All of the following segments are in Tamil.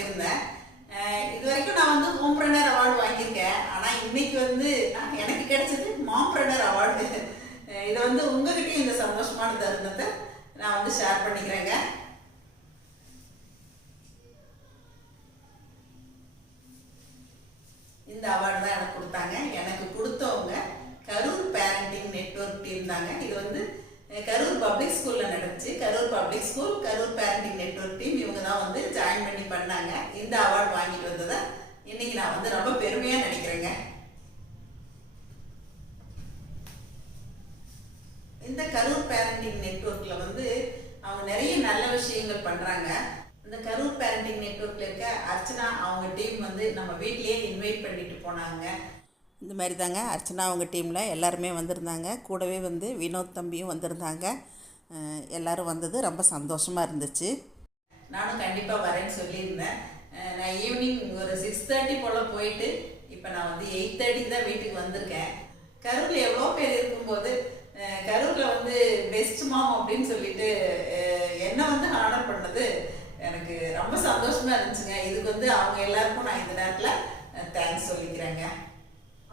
போயிருந்தேன். இது வரைக்கும் நான் வந்து ஹோம்ப்ரனர் அவார்டு வாங்கியிருக்கேன். ஆனால் இன்னைக்கு வந்து எனக்கு கிடைச்சது மாம்ப்ரனர் அவார்டு இதை வந்து உங்ககிட்டயும் இந்த சந்தோஷமான தருணத்தை நான் வந்து ஷேர் பண்ணிக்கிறேங்க. இந்த அவார்டு தான் எனக்கு கொடுத்தாங்க. எனக்கு கொடுத்தவங்க கரூர் பேரண்டிங் நெட்வொர்க் டீம் தாங்க. இது வந்து கரூர் பப்ளிக் ஸ்கூல்ல நடந்துச்சு. Karur public school Karur parenting network team இவங்க தான் வந்து ஜாயின் பண்ணி பண்ணாங்க. இந்த அவார்டு வாங்கிட்டு வந்ததை இன்னைக்கு நான் வந்து ரொம்ப பெருமையா நினைக்கிறேங்க. இந்த கரூர் பேரண்டிங் நெட்ஒர்க்ல வந்து அவங்க நிறைய நல்ல விஷயங்கள் பண்றாங்க. இந்த கரூர் பேரண்டிங் நெட்ஒர்க்ல இருக்க அர்ச்சனா அவங்க டீம் வந்து நம்ம வீட்லயே இன்வைட் பண்ணிட்டு போனாங்க. இந்த மாதிரி தாங்க. அர்ச்சனா அவங்க டீமில் எல்லாருமே வந்திருந்தாங்க. கூடவே வந்து வினோத் தம்பியும் வந்திருந்தாங்க. எல்லோரும் வந்தது ரொம்ப சந்தோஷமாக இருந்துச்சு. நானும் கண்டிப்பாக வரேன்னு சொல்லியிருந்தேன். நான் ஈவினிங் ஒரு சிக்ஸ் தேர்ட்டி போல் போயிட்டு இப்போ நான் வந்து எயிட் தேர்ட்டிக்கு தான் வீட்டுக்கு வந்திருக்கேன். கரூரில் எவ்வளோ பேர் இருக்கும்போது கரூரில் வந்து பெஸ்ட் மாம் அப்படின்னு சொல்லிட்டு என்ன என்னை வந்து ஆர்டர் பண்ணது எனக்கு ரொம்ப சந்தோஷமாக இருந்துச்சுங்க. இதுக்கு வந்து அவங்க எல்லாருக்கும் நான் இந்த நேரத்தில் தேங்க்ஸ் சொல்லிக்கிறேங்க.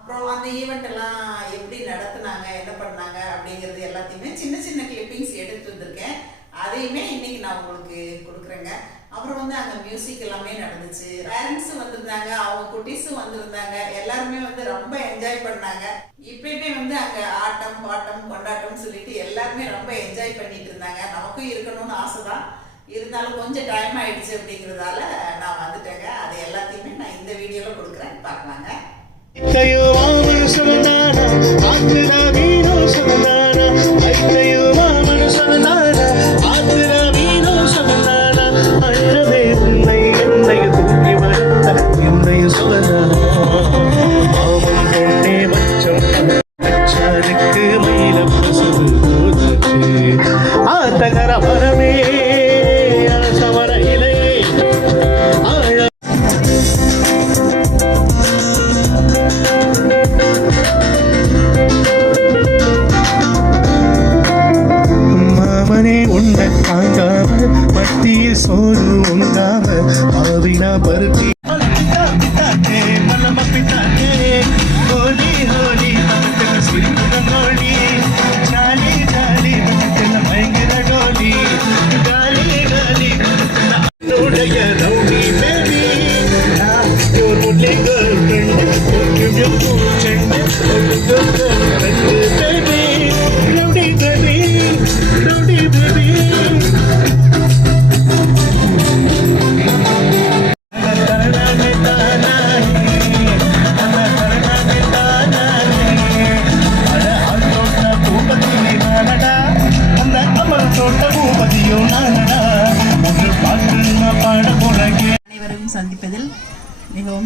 அப்புறம் அந்த ஈவெண்ட் எல்லாம் எப்படி நடத்துனாங்க என்ன பண்ணாங்க அப்படிங்கிறது எல்லாத்தையுமே சின்ன சின்ன கிளிப்பிங்ஸ் எடுத்து வந்திருக்கேன். அதையுமே இன்னைக்கு நான் உங்களுக்கு கொடுக்குறேங்க. அப்புறம் வந்து அங்கே மியூசிக் எல்லாமே நடந்துச்சு. பேரண்ட்ஸும் வந்திருந்தாங்க அவங்க குட்டீஸும் வந்திருந்தாங்க. எல்லாருமே வந்து ரொம்ப என்ஜாய் பண்ணாங்க. இப்பயுமே வந்து அங்கே ஆட்டம் பாட்டம் கொண்டாட்டம் சொல்லிட்டு எல்லாருமே ரொம்ப என்ஜாய் பண்ணிட்டு இருந்தாங்க. நமக்கும் இருக்கணும்னு ஆசை தான் இருந்தாலும் கொஞ்சம் டைம் ஆயிடுச்சு அப்படிங்கிறதால நான் வந்துட்டேங்க. அது எல்லாத்தையுமே நான் இந்த வீடியோவில் கொடுக்குறேன். பார்க்கலாங்க. Jerusalem.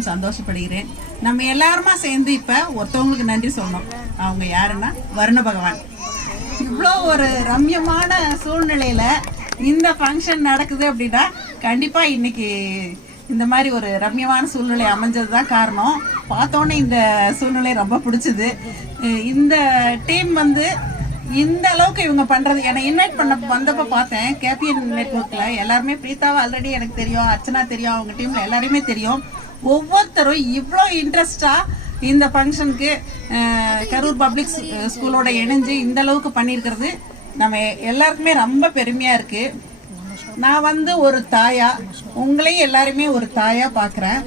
மிகவும் சந்தோஷப்படுகிறேன். நம்ம எல்லாருமா சேர்ந்து இப்ப ஒருத்தவங்களுக்கு நன்றி சொன்னோம் அவங்க யாருன்னா வருண பகவான். இவ்வளோ ஒரு ரம்யமான சூழ்நிலையில இந்த ஃபங்க்ஷன் நடக்குது அப்படின்னா கண்டிப்பா இன்னைக்கு இந்த மாதிரி ஒரு ரம்யமான சூழ்நிலை அமைஞ்சது தான் காரணம். பார்த்தோன்னே இந்த சூழ்நிலை ரொம்ப பிடிச்சது. இந்த டீம் வந்து இந்த அளவுக்கு இவங்க பண்றது என்னை இன்வைட் பண்ண வந்தப்ப பார்த்தேன். கேபிஎன் நெட்ஒர்க்ல எல்லாருமே பிரீத்தாவை ஆல்ரெடி எனக்கு தெரியும் அர்ச்சனா தெரியும் அவங்க டீம்ல எல்லாருமே தெரியும். ஒவ்வொருத்தரும் இவ்வளோ இன்ட்ரெஸ்டா இந்த ஃபங்க்ஷனுக்கு கரூர் பப்ளிக் ஸ்கூலோட இணைஞ்சு இந்த அளவுக்கு பண்ணியிருக்கிறது நம்ம எல்லாருக்குமே ரொம்ப பெருமையா இருக்கு. நான் வந்து ஒரு தாயா உங்களையும் எல்லாருமே ஒரு தாயா பார்க்குறேன்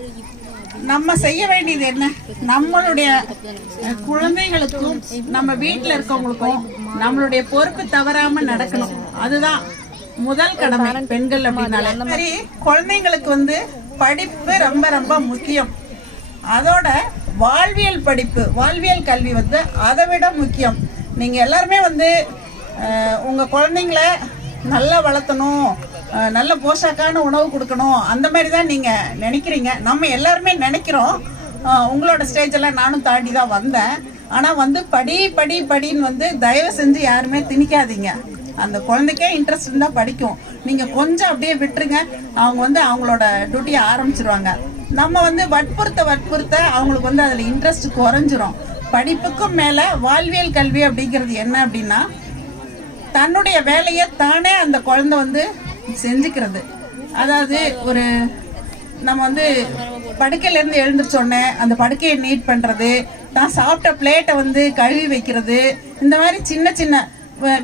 நம்ம செய்ய வேண்டியது என்ன? நம்மளுடைய அஹ், குழந்தைகளுக்கும் நம்ம வீட்டில் இருக்கவங்களுக்கும் நம்மளுடைய பொறுப்பு தவறாம நடக்கணும். அதுதான் முதல் கடமை பெண்கள் அப்படின்னாலே. சரி குழந்தைங்களுக்கு வந்து படிப்பு ரொம்ப ரொம்ப முக்கியம். அதோட வாழ்வியல் படிப்பு வாழ்வியல் கல்வி வந்து அதை விட முக்கியம். நீங்கள் எல்லாருமே வந்து உங்கள் குழந்தைங்கள நல்லா வளர்த்தணும் நல்ல போஷாக்கான உணவு கொடுக்கணும் அந்த மாதிரி தான் நீங்கள் நினைக்கிறீங்க. நம்ம எல்லாருமே நினைக்கிறோம். உங்களோட ஸ்டேஜெல்லாம் நானும் தாண்டி தான் வந்தேன். ஆனால் வந்து படி படி படின்னு வந்து தயவு செஞ்சு யாருமே திணிக்காதீங்க. அந்த குழந்தைக்கே இன்ட்ரெஸ்ட் இருந்தால் படிக்கும். நீங்க கொஞ்சம் அப்படியே விட்டுருங்க. அவங்க வந்து அவங்களோட டியூட்டியை ஆரம்பிச்சிருவாங்க. நம்ம வந்து வற்புறுத்த வற்புறுத்த அவங்களுக்கு வந்து அதில் இன்ட்ரெஸ்ட் குறைஞ்சிரும். படிப்புக்கும் மேலே வாழ்வியல் கல்வி அப்படிங்கிறது என்ன அப்படின்னா தன்னுடைய வேலையை தானே அந்த குழந்தை வந்து செஞ்சுக்கிறது. அதாவது ஒரு நம்ம வந்து படுக்கையிலேருந்து எழுந்திரிச்சோடனே அந்த படுக்கையை நீட் பண்ணுறது நான் சாப்பிட்ட பிளேட்டை வந்து கழுவி வைக்கிறது இந்த மாதிரி சின்ன சின்ன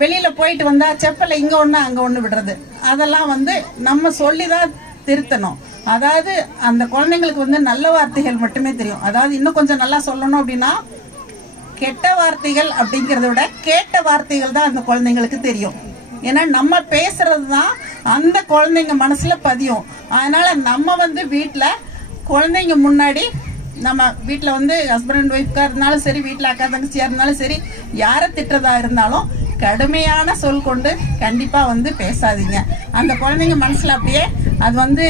வெளியில் போயிட்டு வந்தால் செப்பலை இங்கே ஒன்று அங்கே ஒன்று விடுறது. அதெல்லாம் வந்து நம்ம சொல்லி தான் திருத்தணும். அதாவது அந்த குழந்தைங்களுக்கு வந்து நல்ல வார்த்தைகள் மட்டுமே தெரியும். அதாவது இன்னும் கொஞ்சம் நல்லா சொல்லணும் அப்படின்னா கெட்ட வார்த்தைகள் அப்படிங்கிறத விட கேட்ட வார்த்தைகள் தான் அந்த குழந்தைங்களுக்கு தெரியும். ஏன்னா நம்ம பேசுறது தான் அந்த குழந்தைங்க மனசில் பதியும். அதனால் நம்ம வந்து வீட்டில் குழந்தைங்க முன்னாடி நம்ம வீட்டில் வந்து ஹஸ்பண்ட் அண்ட் ஒய்ஃப்காக இருந்தாலும் சரி வீட்டில் அக்கா தங்கச்சியாக இருந்தாலும் சரி யாரை திட்டுறதா இருந்தாலும் கடுமையான சொல் கொண்டு கண்டிப்பாக வந்து பேசாதீங்க. அந்த குழந்தைங்க மனசில் அப்படியே அது வந்து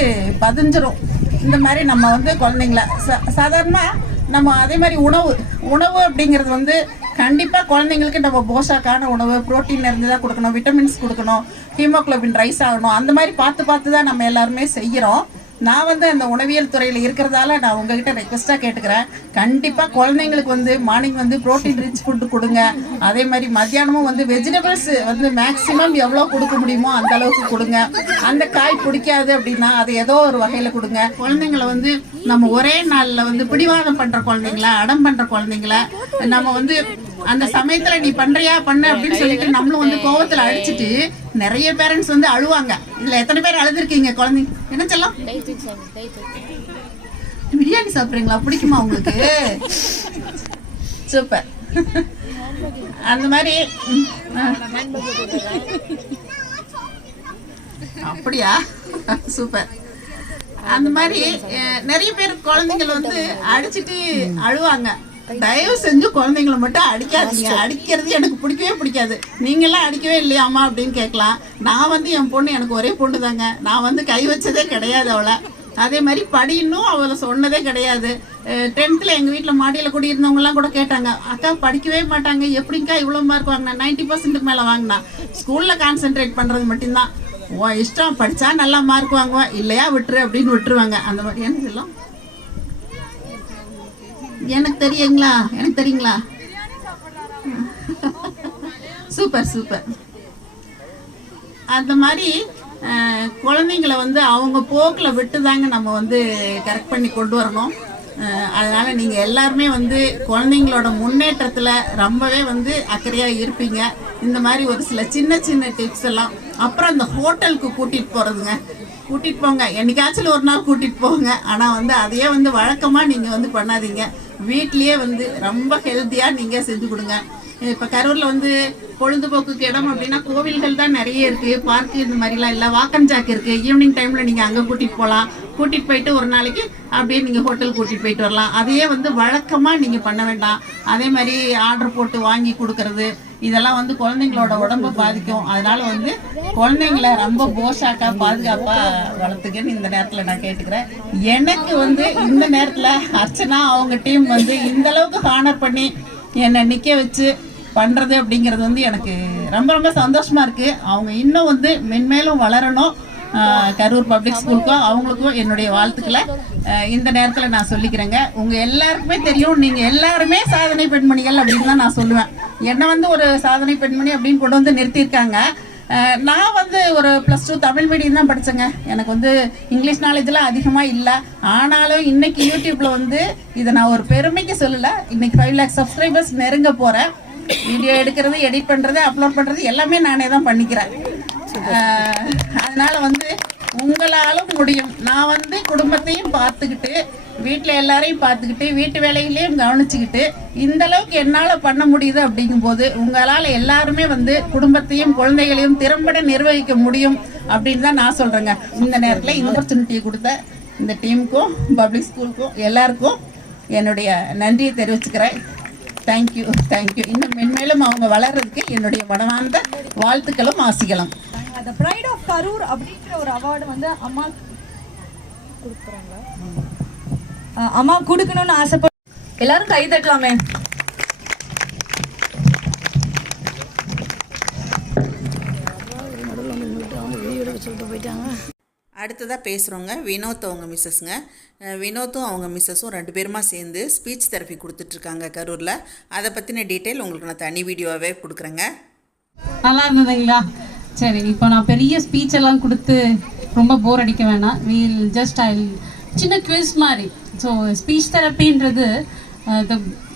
பதிஞ்சிரும். இந்த மாதிரி நம்ம வந்து குழந்தைங்கள ச சாதாரணமாக நம்ம அதே மாதிரி உணவு உணவு அப்படிங்கிறது வந்து கண்டிப்பாக குழந்தைங்களுக்கு நம்ம போஷாக்கான உணவு புரோட்டீன் தான் கொடுக்கணும் விட்டமின்ஸ் கொடுக்கணும் ஹீமோக்ளோபின் ரைஸ் ஆகணும் அந்த மாதிரி பார்த்து பார்த்து தான் நம்ம எல்லாருமே செய்கிறோம் நான் வந்து அந்த உணவியல் துறையில் இருக்கிறதால நான் உங்ககிட்ட ரெக்வெஸ்ட்டாக கேட்டுக்கிறேன். கண்டிப்பாக குழந்தைங்களுக்கு வந்து மார்னிங் வந்து புரோட்டீன் ரிச் ஃபுட்டு கொடுங்க. அதே மாதிரி மத்தியானமும் வந்து வெஜிடபிள்ஸ் வந்து மேக்ஸிமம் எவ்வளோ கொடுக்க முடியுமோ அந்த அளவுக்கு கொடுங்க. அந்த காய் பிடிக்காது அப்படின்னா அதை ஏதோ ஒரு வகையில் கொடுங்க. குழந்தைங்களை வந்து நம்ம ஒரே நாளில் வந்து பிடிவாதம் பண்ணுற குழந்தைங்கள அடம் பண்ணுற குழந்தைங்கள நம்ம வந்து அந்த சமயத்தில் நீ பண்ணுறியா பண்ண அப்படின்னு சொல்லிட்டு நம்மளும் வந்து கோவத்தில் அடிச்சுட்டு நிறைய பேரண்ட்ஸ் வந்து அழுவாங்க. இதுல எத்தனை பேர் அழுதுருக்கீங்க குழந்தைங்க என்ன சொல்லலாம் பிரியாணி சாப்பிட்றீங்களா? பிடிக்குமா உங்களுக்கு? சூப்பர். அந்த மாதிரி அப்படியா? சூப்பர். அந்த மாதிரி நிறைய பேர் குழந்தைகள் வந்து அடிச்சுட்டு அழுவாங்க. தயவு செஞ்சு குழந்தைங்கள மட்டும் அடிக்காதீங்க. அடிக்கிறது எனக்கு பிடிக்கவே பிடிக்காது. நீங்களாம் அடிக்கவே இல்லையாம்மா அப்படின்னு கேட்கலாம். நான் வந்து என் பொண்ணு எனக்கு ஒரே பொண்ணு தாங்க நான் வந்து கை வச்சதே கிடையாது அவளை. அதே மாதிரி படின்னும் அவளை சொன்னதே கிடையாது. டென்த்தில் எங்கள் வீட்டில் மாடியில் குடியிருந்தவங்கலாம் கூட கேட்டாங்க அக்கா படிக்கவே மாட்டாங்க. எப்படிங்க்கா இவ்வளோ மார்க் வாங்கினா? நைன்டி பர்சன்ட்டுக்கு மேலே வாங்கினா? ஸ்கூலில் கான்சென்ட்ரேட் பண்ணுறது மட்டும்தான். உன் இஷ்டம் படித்தா நல்லா மார்க் வாங்குவேன் இல்லையா விட்டுரு அப்படின்னு விட்டுருவாங்க. அந்த மாதிரி. என்ன சொல்லும் எனக்கு தெரியுங்களா? எனக்கு தெரியுங்களா? Super super. அந்த மாதிரி குழந்தைங்களை குழந்தைங்கள வந்து அவங்க போக்கில் விட்டு தாங்க நம்ம வந்து கரெக்ட் பண்ணி கொண்டு வரணும். அதனால் நீங்கள் எல்லாருமே வந்து குழந்தைங்களோட முன்னேற்றத்தில் ரொம்பவே வந்து அக்கறையாக இருப்பீங்க. இந்த மாதிரி ஒரு சில சின்ன சின்ன டிப்ஸ் எல்லாம். அப்புறம் அந்த ஹோட்டலுக்கு கூட்டிகிட்டு போகிறதுங்க கூட்டிகிட்டு போங்க. என்னைக்காச்சும் ஒரு நாள் கூட்டிகிட்டு போங்க. ஆனால் வந்து அதையே வந்து வழக்கமாக நீங்கள் வந்து பண்ணாதீங்க. வீட்லேயே வந்து ரொம்ப ஹெல்த்தியாக நீங்கள் செஞ்சு கொடுங்க. இப்போ கரூரில் வந்து பொழுதுபோக்குக்கு இடம் அப்படின்னா கோவில்கள் தான் நிறைய இருக்குது பார்க்கு இந்த மாதிரிலாம் இல்லை. வாக்கஞ்சாக்கு இருக்குது ஈவினிங் டைமில் நீங்கள் அங்கே கூட்டிகிட்டு போகலாம் கூட்டிகிட்டு போயிட்டு ஒரு நாளைக்கு அப்படியே நீங்கள் ஹோட்டல் கூட்டிகிட்டு போயிட்டு வரலாம். அதையே வந்து வழக்கமாக நீங்கள் பண்ண வேண்டாம். அதே மாதிரி ஆர்டர் போட்டு வாங்கி கொடுக்கறது. இதெல்லாம் வந்து குழந்தைங்களோட உடம்ப பாதிக்கும். அதனால வந்து குழந்தைங்கள ரொம்ப போஷாக்கா பாதுகாப்பா வளர்த்துக்கன்னு இந்த நேரத்தில் நான் கேட்டுக்கிறேன். எனக்கு வந்து இந்த நேரத்தில் அர்ச்சனா அவங்க டீம் வந்து இந்த அளவுக்கு ஹானர் பண்ணி என்னை நிற்க வச்சு பண்ணுறது அப்படிங்கிறது வந்து எனக்கு ரொம்ப ரொம்ப சந்தோஷமா இருக்கு. அவங்க இன்னும் வந்து மென்மேலும் வளரணும். கரூர் பப்ளிக் ஸ்கூலுக்கும் அவங்களுக்கும் என்னுடைய வாழ்த்துக்களை. இந்த நேரத்தில் நான் சொல்லிக்கிறேங்க. உங்கள் எல்லாருக்குமே தெரியும் நீங்கள் எல்லாருமே சாதனை பெண்மணிகள் அப்படின்னு தான் நான் சொல்லுவேன். என்னை வந்து ஒரு சாதனை பெண்மணி அப்படின்னு கொண்டு வந்து நிறுத்தியிருக்காங்க. நான் வந்து ஒரு ப்ளஸ் டூ தமிழ் மீடியம் தான் படித்தேங்க எனக்கு வந்து இங்கிலீஷ் நாலேஜ்லாம் அதிகமாக இல்லை. ஆனாலும் இன்னைக்கு யூடியூப்பில் வந்து இதை நான் ஒரு பெருமைக்கு சொல்லலை. இன்னைக்கு ஃபைவ் லேக் சப்ஸ்கிரைபர்ஸ் நெருங்க போகிறேன் வீடியோ எடுக்கிறது எடிட் பண்ணுறது அப்லோட் பண்ணுறது எல்லாமே நானே தான் பண்ணிக்கிறேன். அதனால் அதனால வந்து உங்களாலும் முடியும். நான் வந்து குடும்பத்தையும் பார்த்துக்கிட்டு வீட்டில் எல்லாரையும் பார்த்துக்கிட்டு வீட்டு வேலைகளையும் கவனிச்சுக்கிட்டு இந்த அளவுக்கு என்னால் பண்ண முடியுது அப்படிங்கும்போது உங்களால் எல்லாருமே வந்து குடும்பத்தையும் குழந்தைகளையும் திறம்பட நிர்வகிக்க முடியும் அப்படின்னு தான் நான் சொல்கிறேங்க இந்த நேரத்தில் இந்த ஆப்பர்ச்சுனிட்டியை கொடுத்த இந்த டீமுக்கும் பப்ளிக் ஸ்கூலுக்கும் எல்லாருக்கும் என்னுடைய நன்றியை தெரிவிச்சுக்கிறேன். தேங்க்யூ தேங்க்யூ இன்னும் மென்மேலும் அவங்க வளர்றதுக்கு என்னுடைய மனமார்ந்த வாழ்த்துக்களும் ஆசிகளும். அந்த ப்ரைட் ஆஃப் கரூர் அப்படிங்கிற ஒரு அவார்டு வந்து அம்மா கொடுக்குறாங்க. அம்மா கொடுக்கணும்னு ஆசைப்பட எல்லாரும் கை தட்டலாமே. அடுத்ததாக பேசுகிறவங்க வினோத் அவங்க மிஸ்ஸஸ்ங்க வினோத்தும் அவங்க மிஸ்ஸஸும் ரெண்டு பேருமா சேர்ந்து ஸ்பீச் தெரப்பி கொடுத்துட்ருக்காங்க கரூரில். அதை பற்றின டீட்டெயில் உங்களுக்கு நான் தனி வீடியோவாகவே கொடுக்குறேங்க. நல்லா இருந்ததுங்களா? சரி இப்போ நான் பெரிய ஸ்பீச் எல்லாம் கொடுத்து ரொம்ப போர் அடிக்க வேணாம். வீல் ஜஸ்ட் ஐ சின்ன குவிஸ் மாதிரி. ஸோ ஸ்பீச் தெரப்பின்றது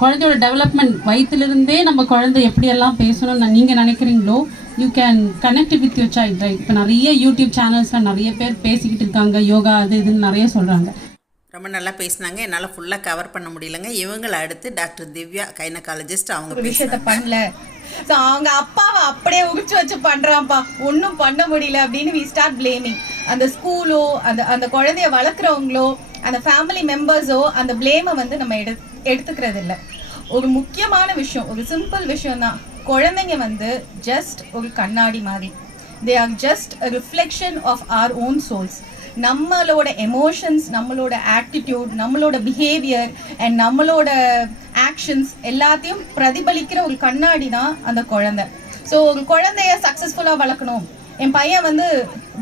குழந்தையோட டெவலப்மெண்ட் வயிற்றுலேருந்தே நம்ம குழந்தை எப்படியெல்லாம் பேசணும்னு நீங்கள் நினைக்கிறீங்களோ you can connect with your child right இப்போ நிறைய யூடியூப் சேனல்ஸில் நிறைய பேர் பேசிக்கிட்டு இருக்காங்க யோகா அது இதுன்னு நிறைய சொல்கிறாங்க ரொம்ப நல்லா பேசினாங்க. என்னால் ஃபுல்லாக கவர் பண்ண முடியலங்க. இவங்களை அடுத்து டாக்டர் திவ்யா கைனகாலஜிஸ்ட் அவங்க விஷயத்த பண்ணல. ஸோ அவங்க அப்பாவை அப்படியே உகிச்சு வச்சு பண்றான்ப்பா. ஒன்றும் பண்ண முடியல அப்படின்னு வி ஸ்டார்ட் பிளேமிங் அந்த ஸ்கூலோ அந்த அந்த குழந்தைய வளர்க்குறவங்களோ அந்த ஃபேமிலி மெம்பர்ஸோ அந்த பிளேமை வந்து நம்ம எடு எடுத்துக்கிறது இல்லை ஒரு முக்கியமான விஷயம் ஒரு சிம்பிள் விஷயம் தான் குழந்தைங்க வந்து ஜஸ்ட் ஒரு கண்ணாடி மாதிரி. They are just reflection of our own souls நம்மளோட எமோஷன்ஸ் நம்மளோட ஆட்டிடியூட் நம்மளோட பிஹேவியர் அண்ட் நம்மளோட ஆக்ஷன்ஸ் எல்லாத்தையும் பிரதிபலிக்கிற ஒரு கண்ணாடி தான் அந்த குழந்தை. ஸோ ஒரு குழந்தைய சக்ஸஸ்ஃபுல்லாக வளர்க்கணும். என் பையன் வந்து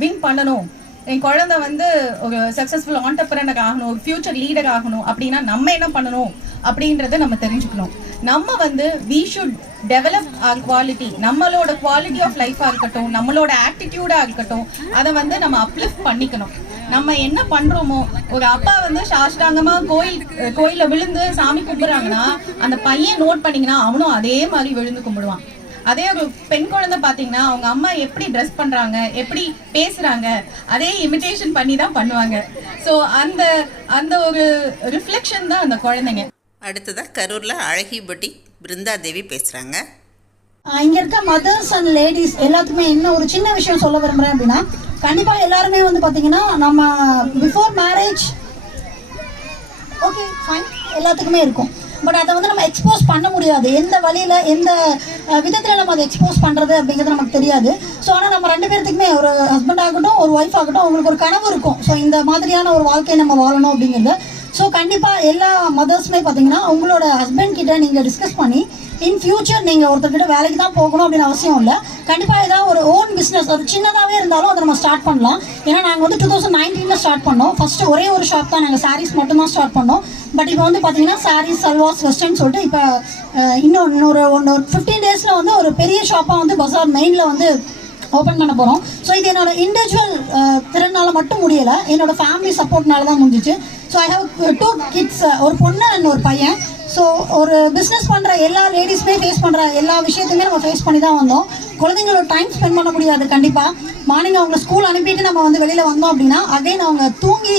வின் பண்ணணும். என் குழந்தை வந்து ஒரு சக்ஸஸ்ஃபுல் ஆண்டர்பிரனர் ஆகணும் ஒரு ஃபியூச்சர் லீடர் ஆகணும் அப்படின்னா நம்ம என்ன பண்ணணும் அப்படின்றத நம்ம தெரிஞ்சுக்கணும். நம்ம வந்து we should develop our quality நம்மளோட குவாலிட்டி ஆஃப் லைஃபாக இருக்கட்டும் நம்மளோட ஆட்டிடியூடாக இருக்கட்டும் அதை வந்து நம்ம அப்லிஃப்ட் பண்ணிக்கணும். நம்ம என்ன பண்றோமோ ஒரு அப்பா வந்து சாஷ்டாங்கமா கோயில் கோயில விழுந்து சாமி கும்பிடுறாங்கன்னா அந்த பையன் நோட் பண்ணீங்கன்னா அவனும் அதே மாதிரி விழுந்து கும்பிடுவான். அதே ஒரு பெண் குழந்தை பாத்தீங்கன்னா அவங்க அம்மா எப்படி ட்ரெஸ் பண்றாங்க எப்படி பேசுறாங்க அதே இமிடேஷன் பண்ணி தான் பண்ணுவாங்க. ஸோ அந்த அந்த ஒரு ரிஃப்ளெக்ஷன் தான் அந்த குழந்தைங்க. அடுத்ததாக கரூரில் அழகிபட்டி பிருந்தா தேவி பேசுகிறாங்க இங்க இருக்க மதர்ஸ் அண்ட் லேடிஸ் எல்லாத்துக்குமே என்ன ஒரு சின்ன விஷயம் சொல்ல விரும்புறேன் அப்படின்னா கண்டிப்பா எல்லாருமே வந்து பாத்தீங்கன்னா நம்ம பிஃபோர் மேரேஜ் ஓகே ஃபைன் எல்லாத்துக்குமே இருக்கும். பட் அதை வந்து நம்ம எக்ஸ்போஸ் பண்ண முடியாது. எந்த வழியில் எந்த விதத்தில் நம்ம அதை எக்ஸ்போஸ் பண்ணுறது அப்படிங்கிறது நமக்கு தெரியாது. ஸோ ஆனால் நம்ம ரெண்டு பேர்த்துக்குமே ஒரு ஹஸ்பண்ட் ஆகட்டும் ஒரு ஒய்ஃப் ஆகட்டும் அவங்களுக்கு ஒரு கனவு இருக்கும். ஸோ இந்த மாதிரியான ஒரு வாழ்க்கையை நம்ம வாழணும் அப்படிங்கிறது. ஸோ கண்டிப்பாக எல்லா மதர்ஸுமே பார்த்தீங்கன்னா உங்களோட ஹஸ்பண்ட் கிட்ட நீங்கள் டிஸ்கஸ் பண்ணி இன் ஃபியூச்சர் நீங்கள் ஒருத்தர்கிட்ட வேலைக்கு தான் போகணும் அப்படின்னு அவசியம் இல்லை. கண்டிப்பாக ஏதாவது ஒரு ஓன் பிஸ்னஸ் அது சின்னதாகவே இருந்தாலும் அதை நம்ம ஸ்டார்ட் பண்ணலாம். ஏன்னா நாங்கள் வந்து டூ தௌசண்ட் நைன்டீனில் ஸ்டார்ட் பண்ணோம். ஃபஸ்ட்டு ஒரே ஒரு ஷாப் தான் நாங்கள் சாரீஸ் மட்டும்தான் ஸ்டார்ட் பண்ணோம். பட் இப்போ வந்து பார்த்தீங்கன்னா சாரீஸ் சல்வாஸ் வெஸ்டர்ன் சொல்லிட்டு இப்போ இன்னும் இன்னொரு ஒன்று ஒரு ஃபிஃப்டீன் டேஸில் வந்து ஒரு பெரிய ஷாப்பாக வந்து பசார் மெயினில் வந்து ஓப்பன் பண்ண போகிறோம் ஸோ இது என்னோட இண்டிவிஜுவல் திறனால மட்டும் முடியலை. என்னோட ஃபேமிலி சப்போர்ட்னால தான் முடிஞ்சிச்சு. So I have two kids ஒரு பொண்ணு அண்ட் ஒரு பையன். ஸோ ஒரு பிஸ்னஸ் பண்ணுற எல்லா லேடிஸுமே ஃபேஸ் பண்ணுற எல்லா விஷயத்தையுமே நம்ம ஃபேஸ் பண்ணி தான் வந்தோம். குழந்தைங்களோட டைம் ஸ்பெண்ட் பண்ண முடியாது கண்டிப்பாக மார்னிங் அவங்க ஸ்கூல் அனுப்பிட்டு நம்ம வந்து வெளியில் வந்தோம் அப்படின்னா அகைன் அவங்க தூங்கி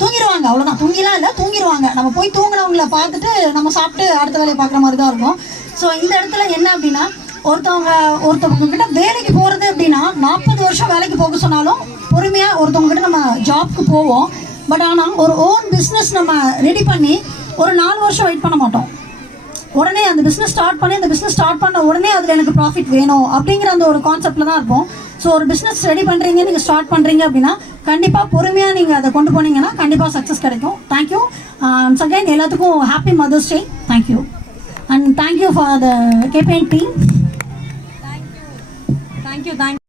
தூங்கிடுவாங்க அவ்வளோதான் தூங்கிலாம் இல்லை தூங்கிடுவாங்க நம்ம போய் தூங்கினவங்கள பார்த்துட்டு நம்ம சாப்பிட்டு அடுத்த வேலையை பார்க்குற மாதிரி தான் இருக்கும். ஸோ இந்த இடத்துல என்ன அப்படின்னா ஒருத்தவங்க ஒருத்தவங்க கிட்ட வேலைக்கு போகிறது அப்படின்னா நாற்பது வருஷம் வேலைக்கு போக சொன்னாலும் பொறுமையாக ஒருத்தவங்க கிட்ட நம்ம ஜாப்க்கு போவோம். பட் ஆனால் ஒரு ஓன் பிஸ்னஸ் நம்ம ரெடி பண்ணி ஒரு நாலு வருஷம் வெயிட் பண்ண மாட்டோம். உடனே அந்த பிஸ்னஸ் ஸ்டார்ட் பண்ணி அந்த பிஸ்னஸ் ஸ்டார்ட் பண்ண உடனே அதில் எனக்கு ப்ராஃபிட் வேணும் அப்படிங்கிற அந்த ஒரு கான்செப்டில் தான் இருப்போம். ஸோ ஒரு பிஸ்னஸ் ரெடி பண்ணுறீங்க நீங்கள் ஸ்டார்ட் பண்ணுறீங்க அப்படின்னா கண்டிப்பாக பொறுமையாக நீங்கள் அதை கொண்டு போனீங்கன்னா கண்டிப்பாக சக்ஸஸ் கிடைக்கும். தேங்க்யூ செகண்ட் எல்லாத்துக்கும் happy mother's day thank you and thank you for the KPN team thank you thank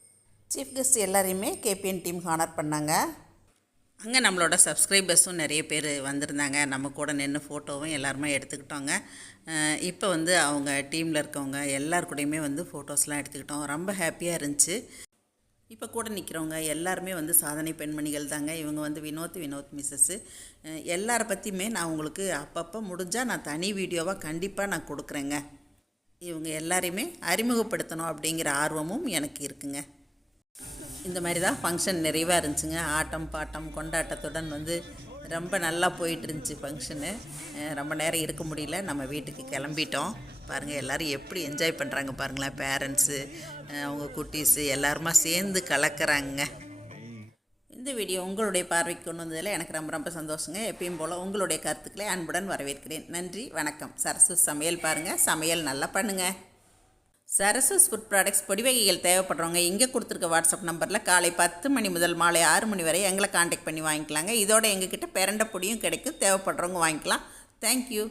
chief guest எல்லாரையுமே கேபிஎன் டீம் ஹானர் பண்ணாங்க. அங்கே நம்மளோட சப்ஸ்கிரைபர்ஸும் நிறைய பேர் வந்திருந்தாங்க. நம்ம கூட நின்று ஃபோட்டோவும் எல்லாருமே எடுத்துக்கிட்டோங்க. இப்போ வந்து அவங்க டீமில் இருக்கவங்க எல்லார் கூடயுமே வந்து ஃபோட்டோஸ்லாம் எடுத்துக்கிட்டோம். ரொம்ப ஹாப்பியாக இருந்துச்சு. இப்போ கூட நிற்கிறவங்க எல்லாருமே வந்து சாதனை பெண்மணிகள் தாங்க. இவங்க வந்து வினோத் வினோத் மிஸ்ஸஸ்ஸு எல்லாரை பற்றியுமே நான் உங்களுக்கு அப்பப்போ முடிஞ்சால் நான் தனி வீடியோவாக கண்டிப்பாக நான் கொடுக்குறேங்க. இவங்க எல்லாரையுமே அறிமுகப்படுத்தணும் அப்படிங்கிற ஆர்வமும் எனக்கு இருக்குங்க. இந்த மாதிரி தான் ஃபங்க்ஷன் நிறைவாக இருந்துச்சுங்க. ஆட்டம் பாட்டம் கொண்டாட்டத்துடன் வந்து ரொம்ப நல்லா போயிட்டு இருந்துச்சு ஃபங்க்ஷனு ரொம்ப நேரம் இருக்க முடியல. நம்ம வீட்டுக்கு கிளம்பிட்டோம். பாருங்கள் எல்லோரும் எப்படி என்ஜாய் பண்ணுறாங்க பாருங்களேன் பேரண்ட்ஸு அவங்க குட்டீஸு எல்லாருமா சேர்ந்து கலக்கிறாங்க. இந்த வீடியோ உங்களுடைய பார்வைக்கு கொண்டு வந்ததில் எனக்கு ரொம்ப ரொம்ப சந்தோஷங்க. எப்பயும் போல் உங்களுடைய கருத்துக்களை அன்புடன் வரவேற்கிறேன். நன்றி வணக்கம். சரசு சமையல் பாருங்கள் சமையல் நல்லா பண்ணுங்கள் சரசஸ் ஃபுட் ப்ராடக்ட்ஸ் பொடி வகைகள் தேவைப்படுறவங்க இங்கே கொடுத்துருக்க வாட்ஸ்அப் நம்பரில் காலை பத்து மணி முதல் மாலை ஆறு மணி வரை எங்களை காண்டாக்ட் பண்ணி வாங்கிக்கலாங்க. இதோட எங்ககிட்ட பிறண்ட பொடியும் கிடைக்கும். தேவைப்படுறவங்க வாங்கிக்கலாம். தேங்க்யூ